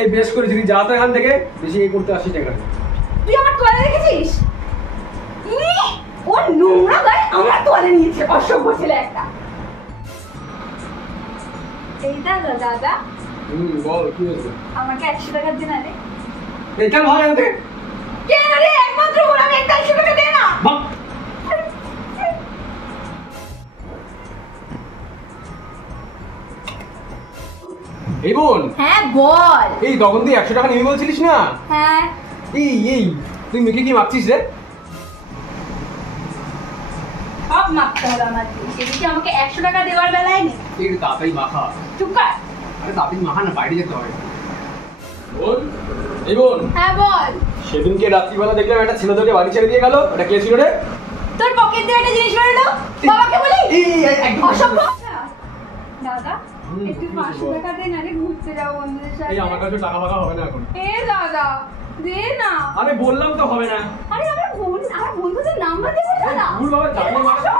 এই বেশ করে যদি যা তো এখান থেকে বেশি এই করতে আসিস এখানে। তুই আমার তোয়ালে রেখেছিস? ও নোংরা গায়ে আমার তোয়ালে নিয়েছে, অসভ্য ছেলে একটা। এইটা দাদা। বল কি হয়েছে? আমাকে 100 টাকা দে না রে। এই চল ভাগ এখান থেকে। কেন রে? একমাত্র বল, আমি 100 টাকা দে না। ভাগ। এই বোন। হ্যাঁ বল। এই তখন তুই 100 টাকা নিবি বলছিলিস না? হ্যাঁ। এই তুই মেয়েকে কি মাপছিস রে? সব মাপতে হবে আমাকে, সেদিকে আমাকে 100 টাকা দেওয়ার বেলায় নেই। এই তাড়াতাড়ি মাখা। চুপ কর। আরে তাড়াতাড়ি মাখা না, বাইরে যেতে হবে। বোন, এই বোন। হ্যাঁ বল। সেদিনকে রাত্রিবেলা দেখলাম একটা ছেলে তোকে বাড়ি ছেড়ে দিয়ে গেল, ওটা কে ছিল রে? তোর পকেট দিয়ে একটা জিনিস বেরোলো, বাবাকে বলি? একদম অসভ্য। দাদা একটু 500 টাকা দে না রে, ঘুরতে যাবো বন্ধুদের সাথে। এই আমার কাছে টাকা ফাকা হবে না এখন। এ দাদা দে না। আরে বললাম তো হবে না। আরে আমার বন্ধুদের নাম্বার দে দাদা। ভুল বাবা জানলে মারা।